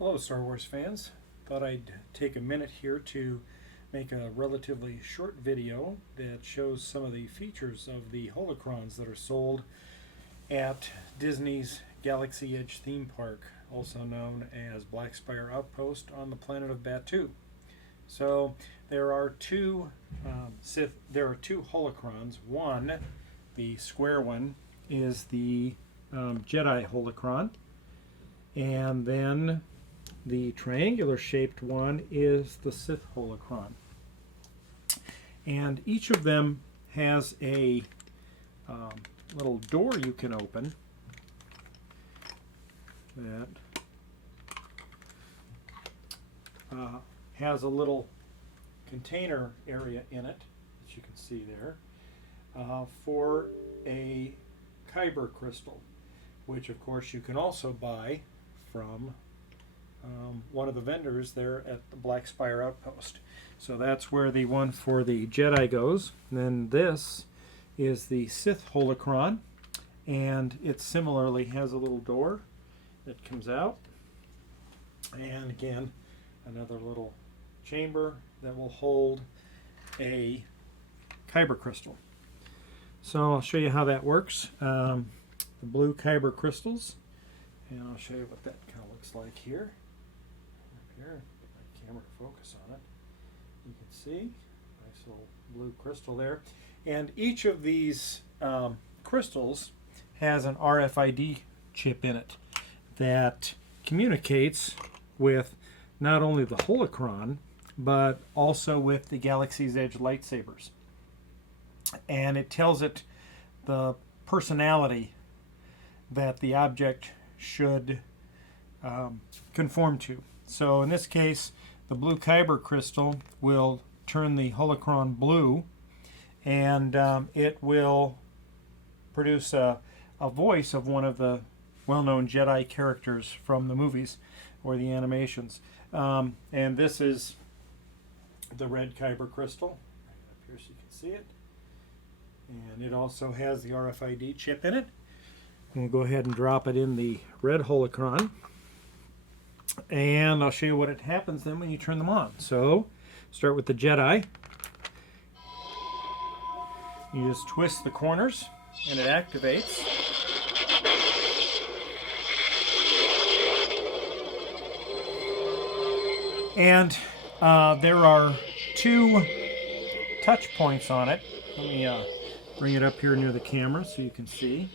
Hello Star Wars fans. Thought I'd take a minute here to make a relatively short video that shows some of the features of the holocrons that are sold at Disney's Galaxy Edge theme park, also known as Black Spire Outpost on the planet of Batuu. So there are two holocrons. One, the square one, is the Jedi holocron, and then the triangular shaped one is the Sith holocron. And each of them has a little door you can open that has a little container area in it, as you can see there, for a Kyber crystal, which of course you can also buy from one of the vendors there at the Black Spire Outpost. So that's where the one for the Jedi goes. And then this is the Sith holocron, and it similarly has a little door that comes out, and again another little chamber that will hold a Kyber crystal. So I'll show you how that works. The blue Kyber crystals, and I'll show you what that kind of looks like here. Up here, get my camera to focus on it. You can see nice little blue crystal there, and each of these crystals has an RFID chip in it that communicates with not only the holocron but also with the Galaxy's Edge lightsabers, and it tells it the personality that the object should conform to. So in this case, the blue Kyber crystal will turn the holocron blue, and it will produce a voice of one of the well-known Jedi characters from the movies or the animations. And this is the red Kyber crystal, right up here so you can see it. And it also has the RFID chip in it. We'll go ahead and drop it in the red holocron, and I'll show you what it happens then when you turn them on. So start with the Jedi. You just twist the corners and it activates. And there are two touch points on it. Let me bring it up here near the camera so you can see.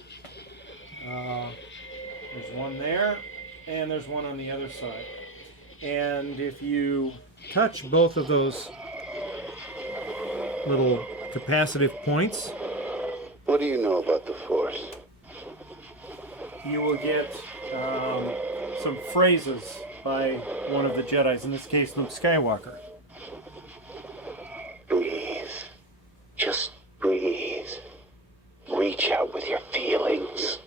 There's one there, and there's one on the other side. And if you touch both of those little capacitive points, what do you know about the Force? you will get some phrases by one of the Jedis, in this case Luke Skywalker. Breathe. Just breathe. Reach out with your feelings.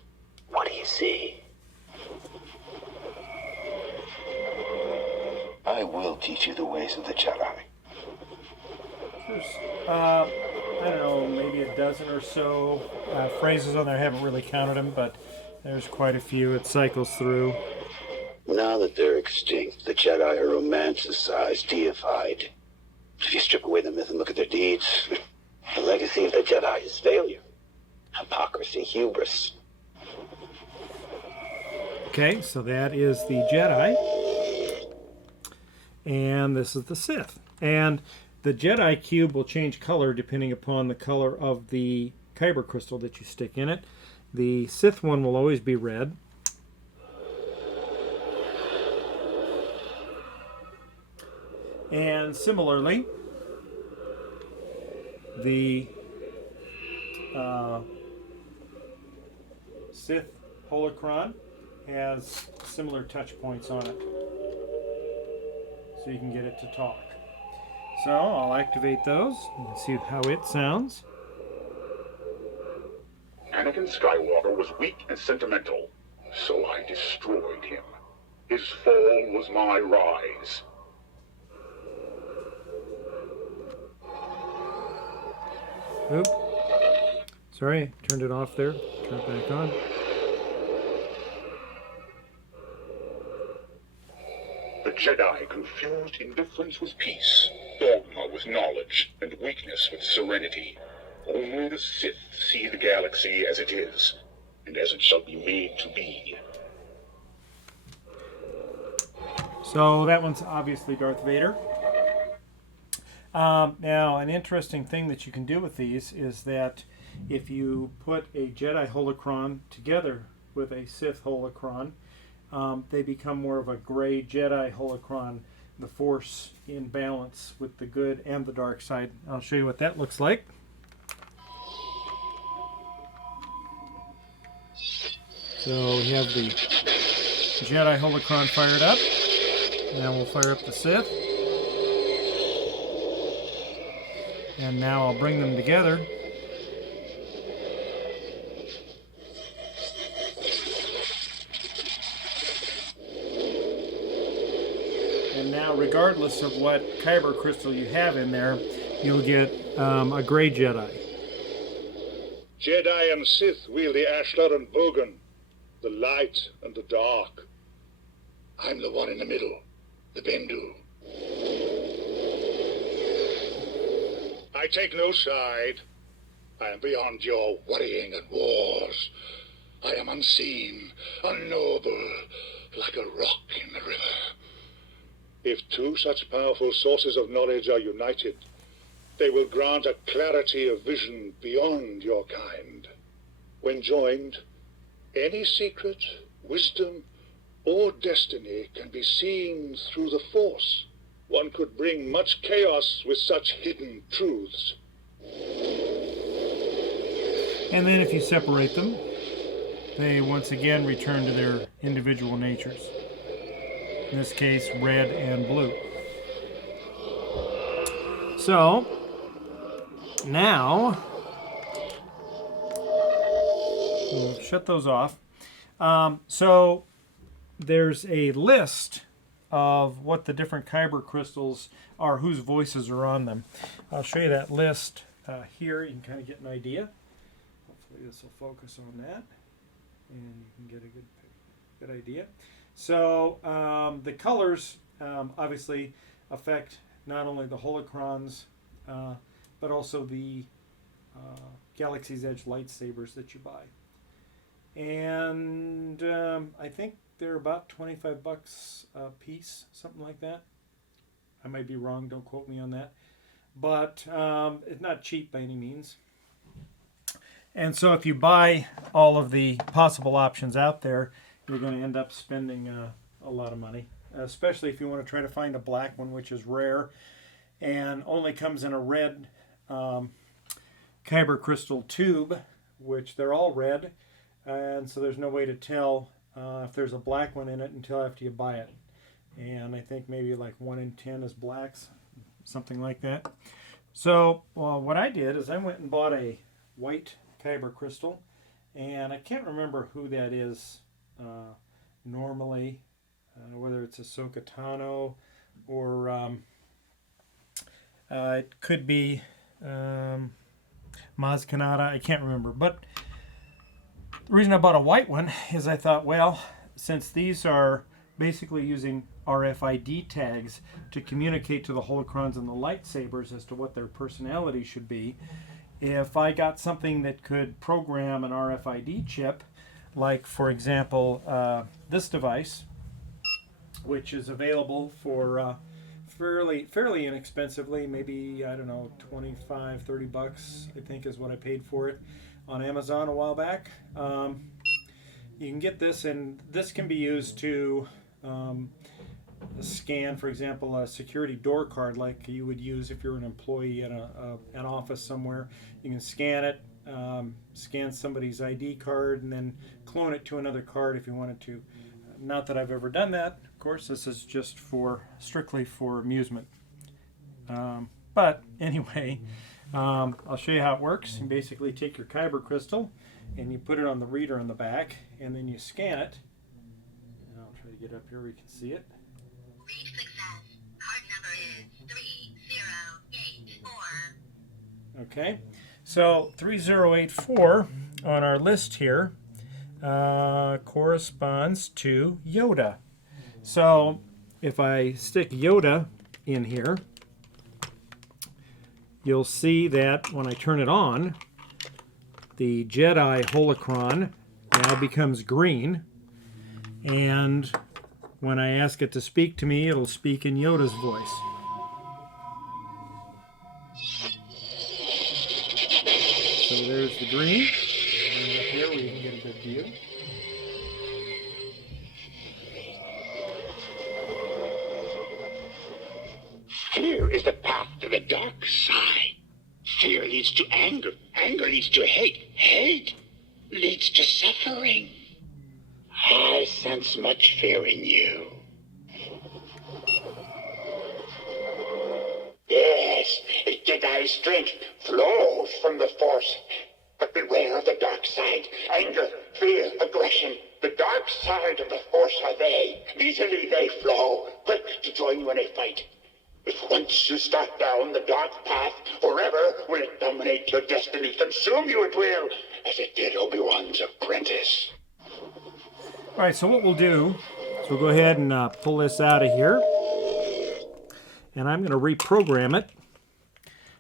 What do you see? I will teach you the ways of the Jedi. There's, I don't know, maybe a dozen or so phrases on there. I haven't really counted them, but there's quite a few. It cycles through. Now that they're extinct, the Jedi are romanticized, deified. If you strip away the myth and look at their deeds, the legacy of the Jedi is failure, hypocrisy, hubris. Okay, so that is the Jedi, and this is the Sith. And the Jedi cube will change color depending upon the color of the Kyber crystal that you stick in it. The Sith one will always be red. And similarly, the Sith holocron has similar touch points on it, so you can get it to talk. So I'll activate those and see how it sounds. Anakin Skywalker was weak and sentimental, so I destroyed him. His fall was my rise. Oop. Sorry, turned it off there. Turn it back on. The Jedi confused indifference with peace, dogma with knowledge, and weakness with serenity. Only the Sith see the galaxy as it is, and as it shall be made to be. So that one's obviously Darth Vader. Now, an interesting thing that you can do with these is that if you put a Jedi holocron together with a Sith holocron, they become more of a gray Jedi holocron, the Force in balance with the good and the dark side. I'll show you what that looks like. So we have the Jedi holocron fired up. Now we'll fire up the Sith. And now I'll bring them together. And now, regardless of what Kyber crystal you have in there, you'll get a gray Jedi. Jedi and Sith wield the Ashlar and Bogan, the light and the dark. I'm the one in the middle, the Bendu. I take no side. I am beyond your worrying and wars. I am unseen, unknowable, like a rock in the river. If two such powerful sources of knowledge are united, they will grant a clarity of vision beyond your kind. When joined, any secret, wisdom, or destiny can be seen through the Force. One could bring much chaos with such hidden truths. And then if you separate them, they once again return to their individual natures. In this case, red and blue. So, now, we'll shut those off. So, there's a list of what the different Kyber crystals are, whose voices are on them. I'll show you that list here. You can kind of get an idea. Hopefully this will focus on that, and you can get a good idea. So the colors obviously affect not only the holocrons, but also the Galaxy's Edge lightsabers that you buy. And I think they're about $25 a piece, something like that. I might be wrong, don't quote me on that. But it's not cheap by any means. And so if you buy all of the possible options out there, you're going to end up spending a lot of money, especially if you want to try to find a black one, which is rare and only comes in a red Kyber crystal tube, which they're all red, and so there's no way to tell if there's a black one in it until after you buy it. And I think maybe like 1 in 10 is blacks, something like that. So what I did is I went and bought a white Kyber crystal, and I can't remember who that is normally, whether it's Ahsoka Tano or it could be Maz Kanata. I can't remember. But the reason I bought a white one is I thought, well, since these are basically using RFID tags to communicate to the holocrons and the lightsabers as to what their personality should be, if I got something that could program an RFID chip, like, for example, this device, which is available for fairly inexpensively, maybe, I don't know, $25, $30, I think is what I paid for it on Amazon a while back. You can get this, and this can be used to scan, for example, a security door card like you would use if you're an employee at an office somewhere. You can scan it, scan somebody's ID card, and then clone it to another card if you wanted to. Not that I've ever done that. Of course, this is just strictly for amusement. But anyway, I'll show you how it works. You basically take your Kyber crystal and you put it on the reader on the back, and then you scan it. And I'll try to get up here where you can see it. Read success. Card number is 3084. Okay, so 3084 on our list here corresponds to Yoda. So if I stick Yoda in here, you'll see that when I turn it on, the Jedi Holocron now becomes green. And when I ask it to speak to me, it'll speak in Yoda's voice. So there's the green. Bring it up here where you can get a good view. Fear is the path to the dark side. Fear leads to anger. Anger leads to hate. Hate leads to suffering. I sense much fear in you. Yes, Jedi strength flows from the Force. But beware of the dark side. Anger, fear, aggression. The dark side of the Force are they. Easily they flow, quick to join you in a fight. If once you start down the dark path, forever will it dominate your destiny. Consume you it will, as it did Obi-Wan's apprentice. All right, so what we'll do is we'll go ahead and pull this out of here. And I'm going to reprogram it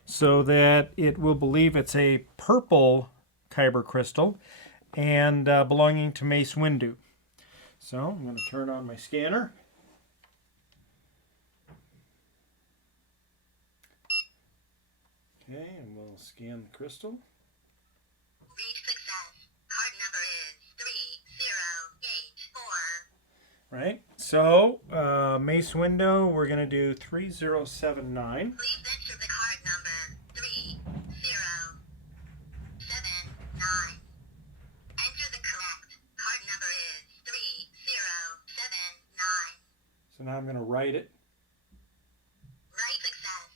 so that it will believe it's a purple Kyber crystal and belonging to Mace Windu. So I'm going to turn on my scanner. Okay, and we'll scan the crystal. Read success. Card number is 3084. Right, so Mace Windu, we're going to do 3079. Please enter the card number 3079. Enter the correct card number is 3079. So now I'm going to write it, Write success.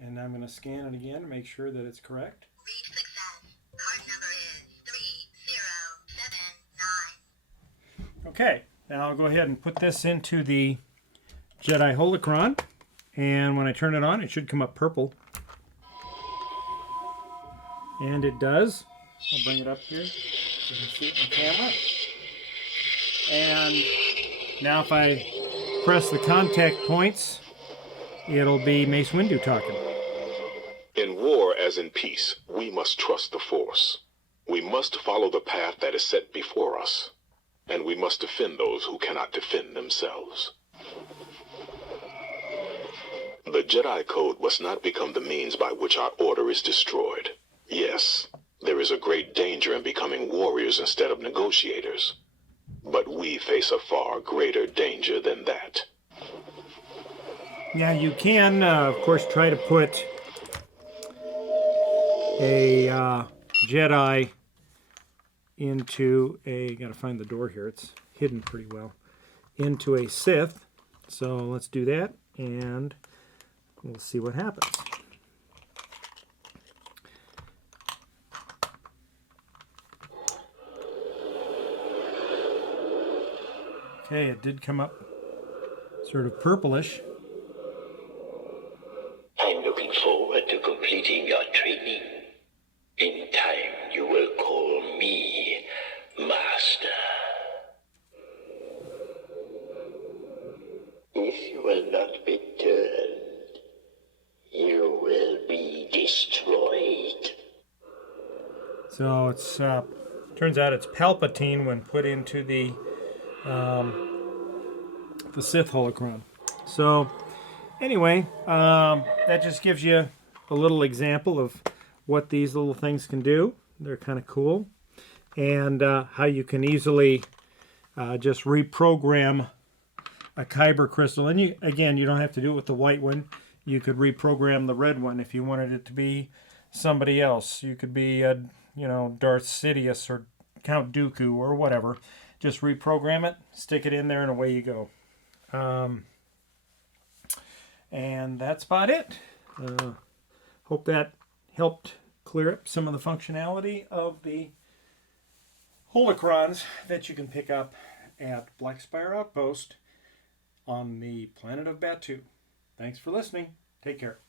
and I'm going to scan it again to make sure that it's correct. Read success. Card number is 3079. Okay, now I'll go ahead and put this into the Jedi Holocron, and when I turn it on, it should come up purple. And it does. I'll bring it up here so you can see it in the camera. And now if I press the contact points, it'll be Mace Windu talking. In war as in peace, we must trust the Force. We must follow the path that is set before us. And we must defend those who cannot defend themselves. The Jedi Code must not become the means by which our order is destroyed. Yes, there is a great danger in becoming warriors instead of negotiators. But we face a far greater danger than that. Now you can, of course, try to put a Jedi into a, gotta find the door here, it's hidden pretty well, into a Sith. So let's do that and we'll see what happens. Okay, it did come up sort of purplish. I'm looking forward to completing your training. In time, you will call me Master. If you will not return, you will be destroyed. So it's turns out it's Palpatine when put into the Sith Holocron. So anyway, that just gives you a little example of what these little things can do. They're kind of cool. And how you can easily just reprogram a Kyber crystal. And you don't have to do it with the white one. You could reprogram the red one if you wanted it to be somebody else. You could be, Darth Sidious or Count Dooku or whatever. Just reprogram it, stick it in there, and away you go. And that's about it. Hope that helped clear up some of the functionality of the holocrons that you can pick up at Black Spire Outpost on the planet of Batuu. Thanks for listening. Take care.